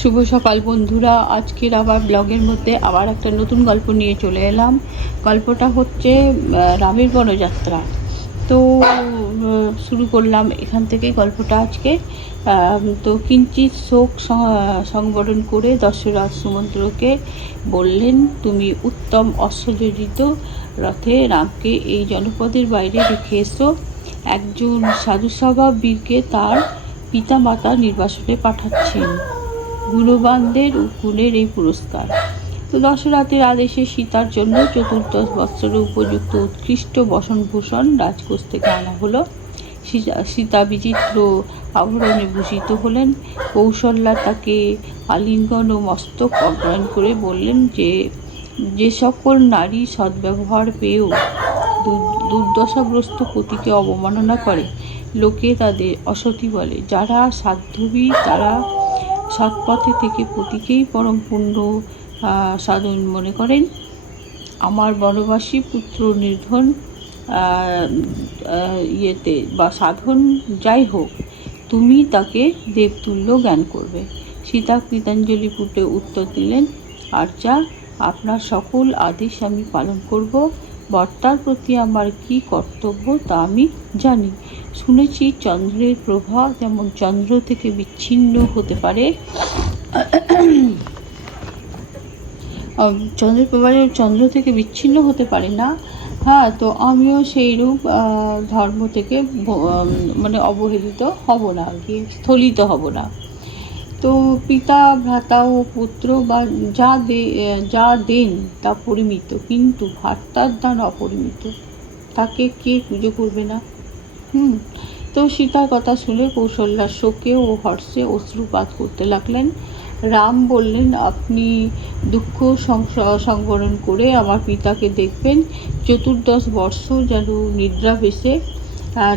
শুভ সকাল বন্ধুরা, আজকের আবার ব্লগের মধ্যে আবার একটা নতুন গল্প নিয়ে চলে এলাম। গল্পটা হচ্ছে রামের বনযাত্রা। তো শুরু করলাম এখান থেকে গল্পটা আজকে। তো কিঞ্চিৎ শোক সংবরণ করে দশরথ সুমন্ত্রকে বললেন, তুমি উত্তম অশ্বযোজিত রথে রামকে এই জনপদের বাইরে রেখে এসো। একজন সাধুস্বভাব বীরকে তার পিতামাতা নির্বাসনে পাঠাচ্ছেন। গুণবানদের গুণের এই পুরস্কার। তো দশরথের আদেশে সীতার জন্য 14 বৎসরের উপযুক্ত উৎকৃষ্ট বসনভূষণ রাজকোষ থেকে আনা হলো। সীতা বিচিত্র আভরণে ভূষিত হলেন। কৌশল্যা তাকে আলিঙ্গন ও মস্তক অজ্ঞান করে বললেন যে সকল নারী সদ্ব্যবহার পেয়েও দুর্দশাগ্রস্ত পতিকে অবমাননা করে, লোকে তাদের অসতী বলে। যারা সাধ্যবী তারা সৎপথে থেকে পতিকেই পরম পুণ্য সাধন মনে করেন। আমার বনবাসী পুত্র নির্ধন ইয়েতে বা সাধন যাই হোক, তুমি তাকে দেবতুল্য জ্ঞান করবে। সীতা কৃতাঞ্জলি পুটে উত্তর দিলেন, আর্যা, আপনার সকল আদেশ আমি পালন করব। বর্তার প্রতি আমার কি কর্তব্য তা আমি জানি। শুনেছি চন্দ্রের প্রভা যেমন চন্দ্র থেকে বিচ্ছিন্ন হতে পারে, চন্দ্রের প্রভা চন্দ্র থেকে বিচ্ছিন্ন হতে পারে না। হ্যাঁ, তো আমিও সেইরূপ ধর্ম থেকে মানে অবহেলিত হব না, আর কি স্থলিত হব না। তো পিতা ভ্রাতা ও পুত্র বা যা দেন তা পরিমিত, কিন্তু ভ্রাতার দান অপরিমিত, তাকে কে পুজো করবে না? তো সীতার কথা শুনে কৌশল্যার শোকে ও হর্ষে অশ্রুপাত করতে লাগলেন। রাম বললেন, আপনি দুঃখ সংবরণ করে আমার পিতাকে দেখবেন। 14 বর্ষ যেন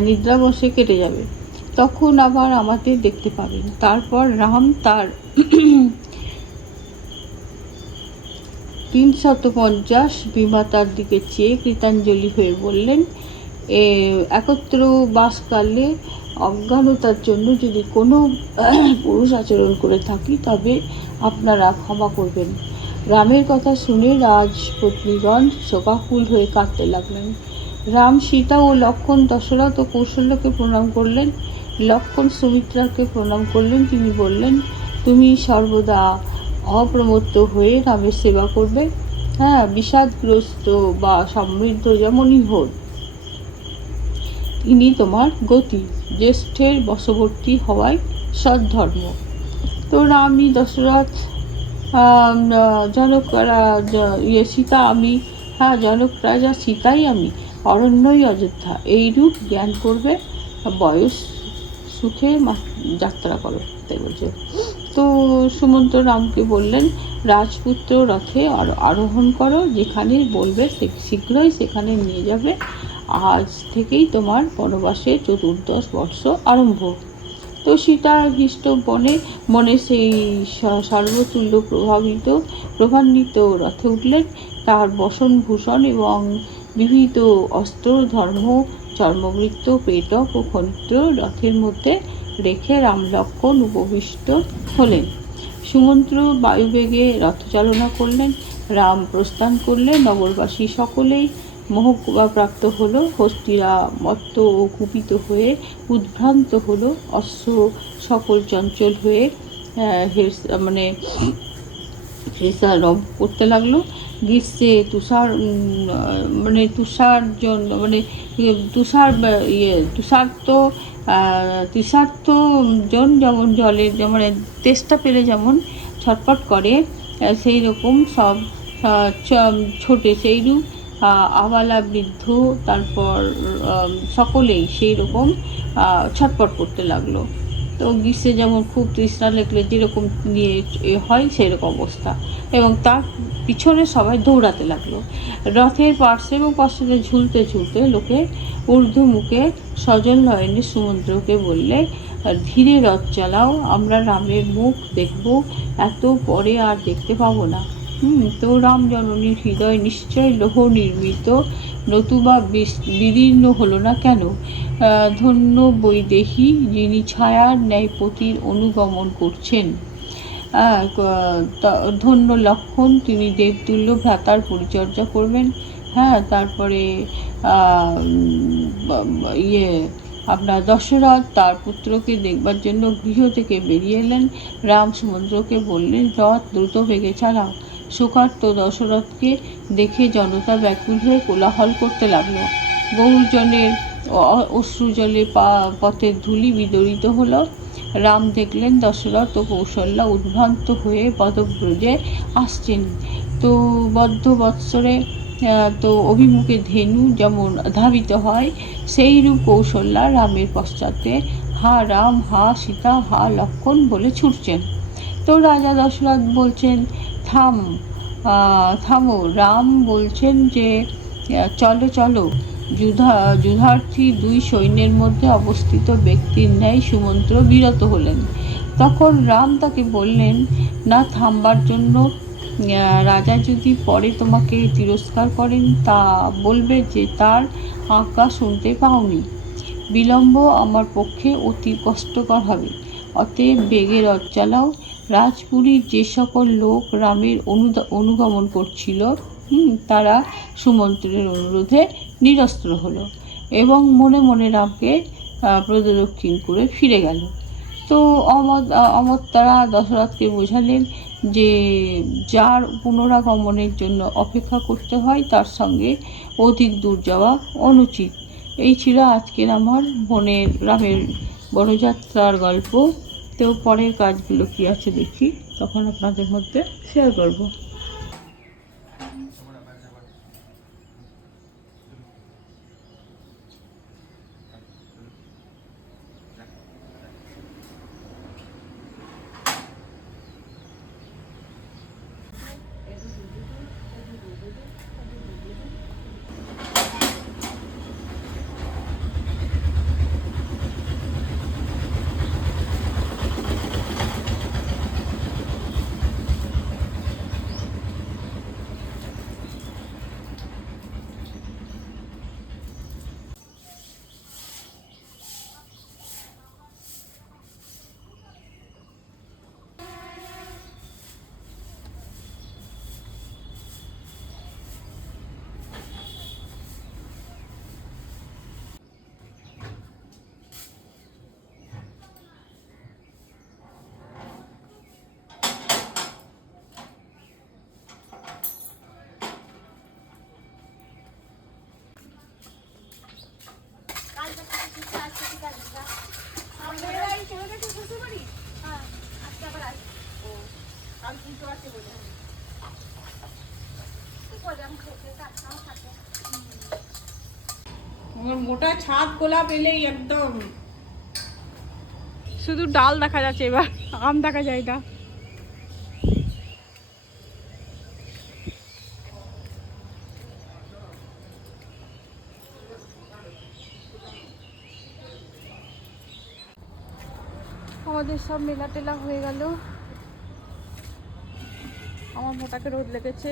নিদ্রাবশে কেটে যাবে, তখন আবার আমাদের দেখতে পাবেন। তারপর রাম তার 350 বিমাতার দিকে চেয়ে কৃতাঞ্জলি হয়ে বললেন, একত্র বাসকালে অজ্ঞানতার জন্য যদি কোনো পুরুষ আচরণ করে থাকি তবে আপনারা ক্ষমা করবেন। রামের কথা শুনে রাজপত্নীগণ শোকাকুল হয়ে কাঁদতে লাগলেন। রাম সীতা ও লক্ষ্মণ দশরথ ও কৌশল্যকে প্রণাম করলেন। লক্ষ্মণ সুমিত্রাকে প্রণাম করলেন। তিনি বললেন, তুমি সর্বদা অপ্রমত্ত হয়ে রামের সেবা করবে। হ্যাঁ, বিষাদগ্রস্ত বা সমৃদ্ধ যেমনই হোক, তিনি তোমার গতি। জ্যেষ্ঠের বশবর্তী হওয়াই সদ্ধর্ম। তো রামই দশরথ, জনক সীতা আমি, হ্যাঁ জনক রাজা সীতাই আমি, অরণ্যই অযোধ্যা, এইরূপ জ্ঞান করবে। বয়স সুখে যাত্রা করো, তাই বলছে। তো সুমন্ত রামকে বললেন, রাজপুত্র রথে আরোহণ করো, যেখানে বলবে শীঘ্রই সেখানে নিয়ে যাবে। আজ থেকেই তোমার বনবাসে 14 বর্ষ আরম্ভ। তো সীতা হৃষ্ট মনে সেই সর্বতুল্য প্রভান্বিত রথে উঠলেন। তার বসনভূষণ এবং বিবিধ অস্ত্র, ধর্ম, চর্মবৃত্ত, পেটক ও খনিত্র রথের মধ্যে রেখে রাম লক্ষ্মণ উপবিষ্ট হলেন। সুমন্ত্র বায়ুবেগে রথচালনা করলেন। রাম প্রস্থান করলে নগরবাসী সকলেই মোহপ্রাপ্ত হলো। হস্তিরা মত্ত ও কুপিত হয়ে উদ্ভ্রান্ত হলো। অশ্ব সকল চঞ্চল হয়ে মানে রব করতে লাগলো। গ্রীষ্মে তুষার্ত জন যেমন জলের মানে তেষ্টা পেলে যেমন ছটপট করে, সেই রকম সব ছোটে, সেইরূপ আবালা বৃদ্ধ তারপর সকলেই সেই রকম ছটপট করতে লাগলো। তো গ্রীষ্মে যেমন খুব তৃষ্ণা লেগলে যেরকম নিয়ে হয় সেই রকম অবস্থা, এবং তার পিছনে সবাই দৌড়াতে লাগলো। রথের পার্শ্বে এবং পার্শ্বে ঝুলতে ঝুলতে লোকে ঊর্ধ্বমুখে সজল নয়নে সুমন্ত্রকে বললে, ধীরে রথ চালাও, আমরা রামের মুখ দেখব, এত পরে আর দেখতে পাবো না। তো রাম জননীর হৃদয় নিশ্চয় লৌহ নির্মিত, নতুবা বিদীর্ণ হলো না কেন? ধন্য বৈদেহী, যিনি ছায়ার ন্যায় পতির অনুগমন করছেন। ধন্য লক্ষণ, তিনি দেবতুল্য ভ্রাতার পরিচর্যা করবেন। হ্যাঁ, তারপরে ইয়ে আপনার দশরথ তার পুত্রকে দেখবার জন্য গৃহ থেকে বেরিয়ে এলেন। রাম সমুদ্রকে বললেন, রথ দ্রুত বেগে চালাও। শোকার্ত দশরথকে দেখে জনতা ব্যাকুল হয়ে কোলাহল করতে লাগলো। বহুজনের অশ্রুজলে পথের ধূলি বিদরিত হলো। রাম দেখলেন দশরথ ও কৌশল্যা উদ্ভ্রান্ত হয়ে পদব্রজে আসছেন। তো বদ্ধ বৎসরে তো অভিমুখে ধেনু যেমন ধাবিত হয়, সেই রূপ কৌশল্যা রামের পশ্চাতে হা রাম, হা সীতা, হা লক্ষণ বলে ছুটছেন। তো রাজা দশরথ বলছেন, থামো। রাম বলছেন যে চলো চলো। যুধার্থী দুই সৈন্যের মধ্যে অবস্থিত ব্যক্তির ন্যায় সুমন্ত্র বিরত হলেন। তখন রাম তাকে বললেন, না থামবার জন্য। রাজা যদি পরে তোমাকে তিরস্কার করেন, তা বলবে যে তার আজ্ঞা শুনতে পাওনি। বিলম্ব আমার পক্ষে অতি কষ্টকর হবে। অতএব বেগে রথ চালাও। রাজপুরীর যে সকল লোক রামের অনুগমন করছিল, তারা সুমন্ত্রের অনুরোধে নিরস্ত্র হলো এবং মনে মনে রামকে প্রদক্ষিণ করে ফিরে গেল। তো অমত্তারা দশরথকে বোঝালেন যে যার পুনরাগমনের জন্য অপেক্ষা করতে হয় তার সঙ্গে অধিক দূর যাওয়া অনুচিত। এই ছিল আজকের আমার রামের বনযাত্রার গল্প। তো পরের কাজগুলো কি আছে দেখি, তখন আপনাদের মধ্যে শেয়ার করব। মোটা ছাদ গোলাপ এলেই একদম শুধু ডাল দেখা যাচ্ছে, এবার আম দেখা যায় না। আমাদের সব মেলা টেলা হয়ে গেল। আমার মোটাকে রোদ লেগেছে।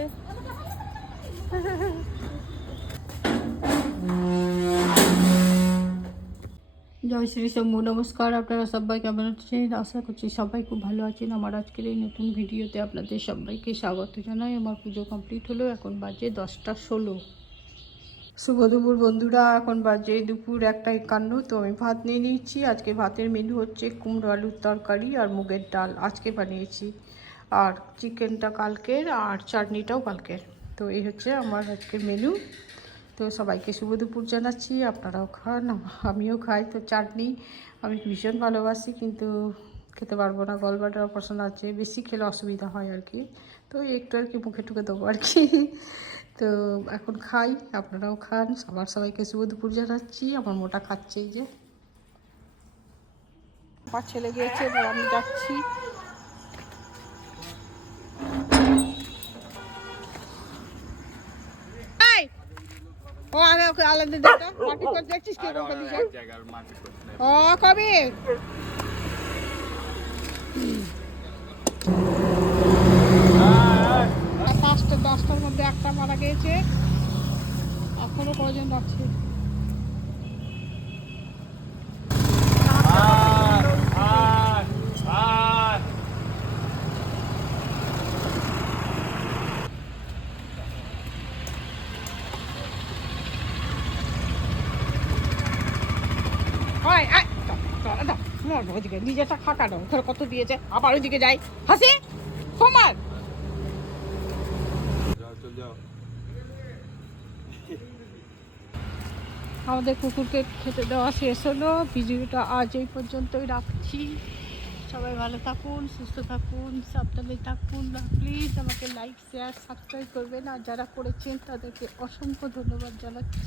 জয় শ্রী শম্ভু, নমস্কার। আপনারা সবাই কেমন আছেন? আশা করছি সবাই খুব ভালো আছেন। আমার আজকের এই নতুন ভিডিওতে আপনাদের সবাইকে স্বাগত জানাই। আমার পুজো কমপ্লিট হলো, এখন বাজে 10:16। শুভ দুপুর বন্ধুরা, এখন বাজে দুপুর 1:51। তো আমি ভাত নিয়ে নিয়েছি। আজকে ভাতের মেনু হচ্ছে কুমড়ো আলুর তরকারি আর মুগের ডাল আজকে বানিয়েছি, আর চিকেনটা কালকের, আর চাটনিটাও কালকের। তো এই হচ্ছে আমার আজকের মেনু। তো সবাইকে শুভ দুপুর জানাচ্ছি। আপনারাও খান, আমিও খাই। তো চাটনি আমি ভীষণ ভালোবাসি, কিন্তু খেতে পারবো না, গলব্লাডার অপারেশন আছে, বেশি খেলে অসুবিধা হয় আর কি। তো একটু আর কি মুখে টুকে দেবো আর কি। তো এখন খাই, আপনারাও খান। সবাইকে শুভ দুপুর জানাচ্ছি। আমার মোটা খাচ্ছে, এই যে আমার ছেলে গিয়েছে, এবার আমি যাচ্ছি। ও আমি ওকে আলাদা দিতে মাটি করে দেখছিস কি করে দিছে ও কবি পাঁচটা 10টার মধ্যে একটা মারা গিয়েছে, এখনো কজন আছে। ওদিকে নিজেটা খাটানো, ওখানে কত দিয়েছে, আবার ওইদিকে যাই হাসি সমান। আমাদের কুকুরকে খেতে দেওয়া শেষ হলো। ভিডিওটা আজ এই পর্যন্তই রাখছি। সবাই ভালো থাকুন, সুস্থ থাকুন, সাবধানে থাকুন। প্লিজ আমাকে লাইক শেয়ার সাবস্ক্রাইব করবেন, আর যারা করেছেন তাদেরকে অসংখ্য ধন্যবাদ জানাচ্ছি।